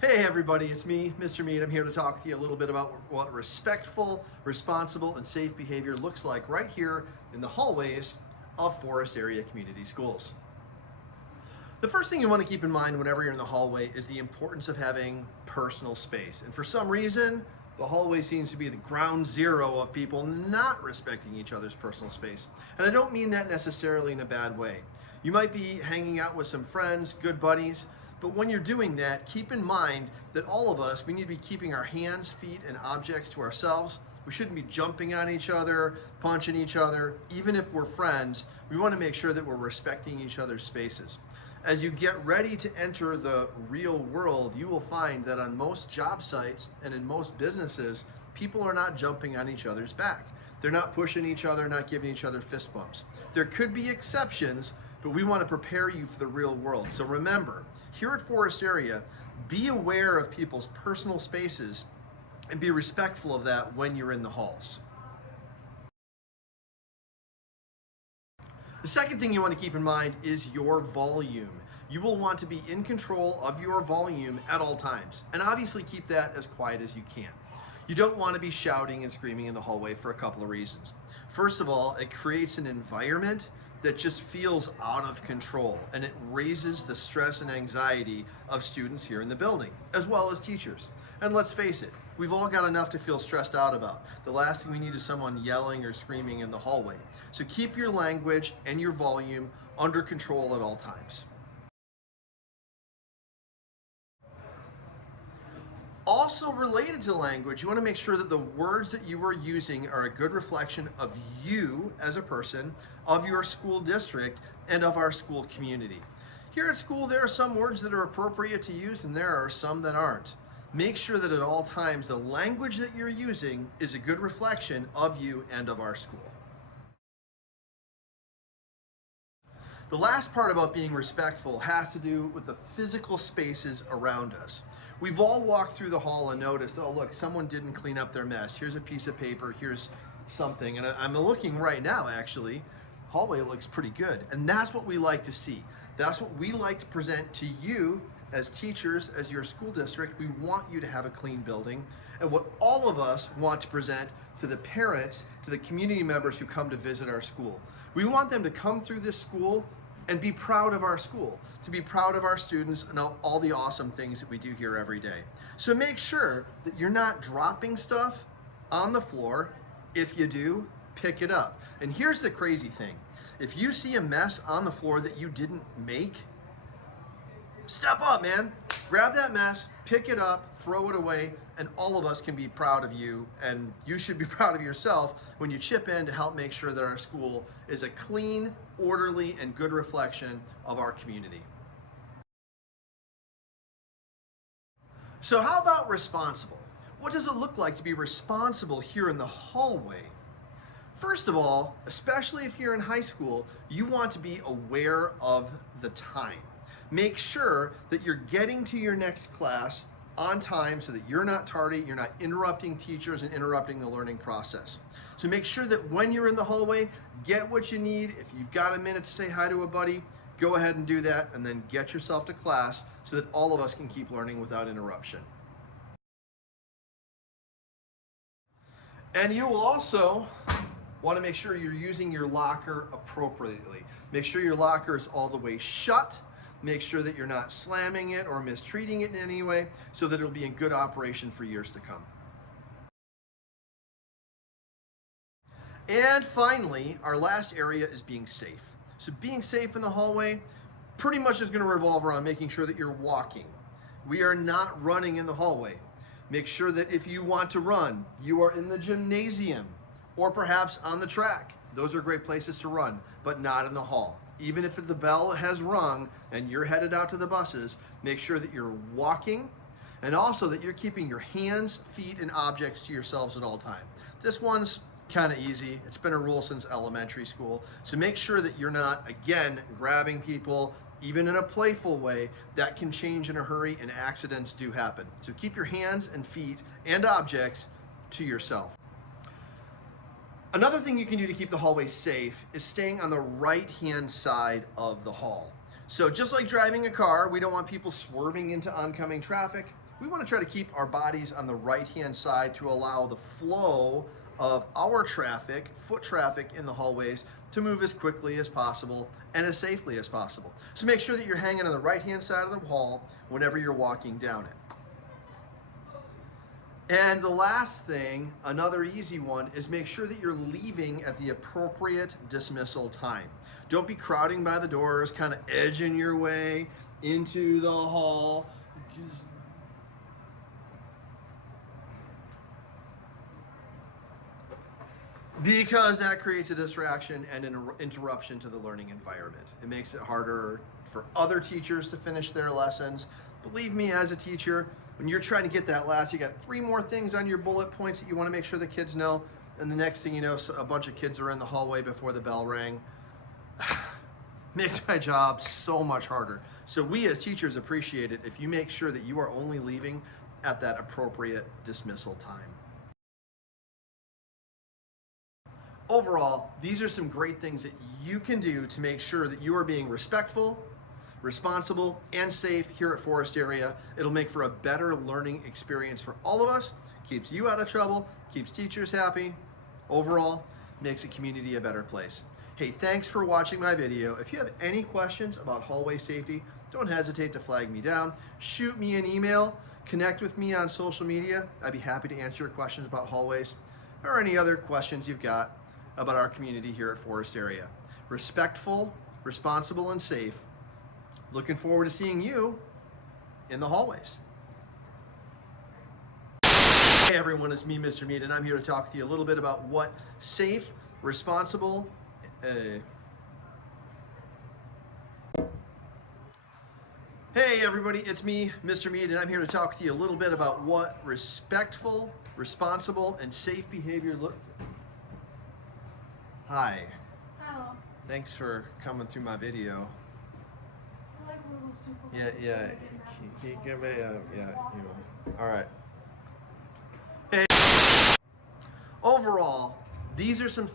Hey everybody, it's me, Mr. Mead. I'm here to talk with you a little bit about what respectful, responsible, and safe behavior looks like right here in the hallways of Forest Area Community Schools. The first thing you want to keep in mind whenever you're in the hallway is the importance of having personal space. And for some reason, the hallway seems to be the ground zero of people not respecting each other's personal space. And I don't mean that necessarily in a bad way. You might be hanging out with some friends, good buddies, but when you're doing that, keep in mind that all of us, we need to be keeping our hands, feet, and objects to ourselves. We shouldn't be jumping on each other, punching each other. Even if we're friends, we want to make sure that we're respecting each other's spaces. As you get ready to enter the real world, you will find that on most job sites and in most businesses, people are not jumping on each other's back. They're not pushing each other, not giving each other fist bumps. There could be exceptions, but we want to prepare you for the real world. So remember, here at Forest Area, be aware of people's personal spaces and be respectful of that when you're in the halls. The second thing you want to keep in mind is your volume. You will want to be in control of your volume at all times, and obviously keep that as quiet as you can. You don't want to be shouting and screaming in the hallway for a couple of reasons. First of all, it creates an environment that just feels out of control, and it raises the stress and anxiety of students here in the building, as well as teachers. And let's face it, we've all got enough to feel stressed out about. The last thing we need is someone yelling or screaming in the hallway. So keep your language and your volume under control at all times. Also related to language, you want to make sure that the words that you are using are a good reflection of you as a person, of your school district, and of our school community. Here at school, there are some words that are appropriate to use and there are some that aren't. Make sure that at all times the language that you're using is a good reflection of you and of our school. The last part about being respectful has to do with the physical spaces around us. We've all walked through the hall and noticed, oh look, someone didn't clean up their mess. Here's a piece of paper, here's something. And I'm looking right now actually, hallway looks pretty good. And that's what we like to see. That's what we like to present to you as teachers, as your school district. We want you to have a clean building. And what all of us want to present to the parents, to the community members who come to visit our school. We want them to come through this school and be proud of our school, to be proud of our students and all the awesome things that we do here every day. So make sure that you're not dropping stuff on the floor. If you do, pick it up. And here's the crazy thing. If you see a mess on the floor that you didn't make, step up, man. Grab that mess, pick it up, throw it away, and all of us can be proud of you, and you should be proud of yourself when you chip in to help make sure that our school is a clean, orderly, and good reflection of our community. So how about responsible? What does it look like to be responsible here in the hallway? First of all, especially if you're in high school, you want to be aware of the time. Make sure that you're getting to your next class on time so that you're not tardy, you're not interrupting teachers and interrupting the learning process. So make sure that when you're in the hallway, get what you need. If you've got a minute to say hi to a buddy, go ahead and do that, and then get yourself to class so that all of us can keep learning without interruption. And you will also want to make sure you're using your locker appropriately. Make sure your locker is all the way shut. Make sure that you're not slamming it or mistreating it in any way so that it'll be in good operation for years to come. And finally, our last area is being safe. So being safe in the hallway pretty much is going to revolve around making sure that you're walking. We are not running in the hallway. Make sure that if you want to run, you are in the gymnasium or perhaps on the track. Those are great places to run, but not in the hall. Even if the bell has rung and you're headed out to the buses, make sure that you're walking and also that you're keeping your hands, feet, and objects to yourselves at all time. This one's kind of easy. It's been a rule since elementary school. So make sure that you're not, again, grabbing people, even in a playful way. That can change in a hurry and accidents do happen. So keep your hands and feet and objects to yourself. Another thing you can do to keep the hallway safe is staying on the right-hand side of the hall. So just like driving a car, we don't want people swerving into oncoming traffic. we want to try to keep our bodies on the right-hand side to allow the flow of our traffic, foot traffic in the hallways, to move as quickly as possible and as safely as possible. So make sure that you're hanging on the right-hand side of the hall whenever you're walking down it. And the last thing, another easy one, is make sure that you're leaving at the appropriate dismissal time. Don't be crowding by the doors, kind of edging your way into the hall. Because that creates a distraction and an interruption to the learning environment. It makes it harder for other teachers to finish their lessons. Believe me, as a teacher, when you're trying to get that last, you got 3 more things on your bullet points that you want to make sure the kids know, and the next thing you know, a bunch of kids are in the hallway before the bell rang. Makes my job so much harder. So we as teachers appreciate it if you make sure that you are only leaving at that appropriate dismissal time. Overall, these are some great things that you can do to make sure that you are being respectful, responsible, and safe here at Forest Area. It'll make for a better learning experience for all of us, keeps you out of trouble, keeps teachers happy. Overall, makes the community a better place. Hey, thanks for watching my video. If you have any questions about hallway safety, don't hesitate to flag me down. Shoot me an email, connect with me on social media. I'd be happy to answer your questions about hallways or any other questions you've got about our community here at Forest Area. Respectful, responsible, and safe. Looking forward to seeing you in the hallways. Hey everyone, it's me, Mr. Mead, and I'm here to talk with you a little bit about what safe, responsible, Hey everybody, it's me, Mr. Mead, and I'm here to talk with you a little bit about what respectful, responsible, and safe behavior looks like. Hi. Hello. Thanks for coming through my video. I like one of those people. Yeah. He give me a, yeah, you know. All right. Hey. Overall, these are some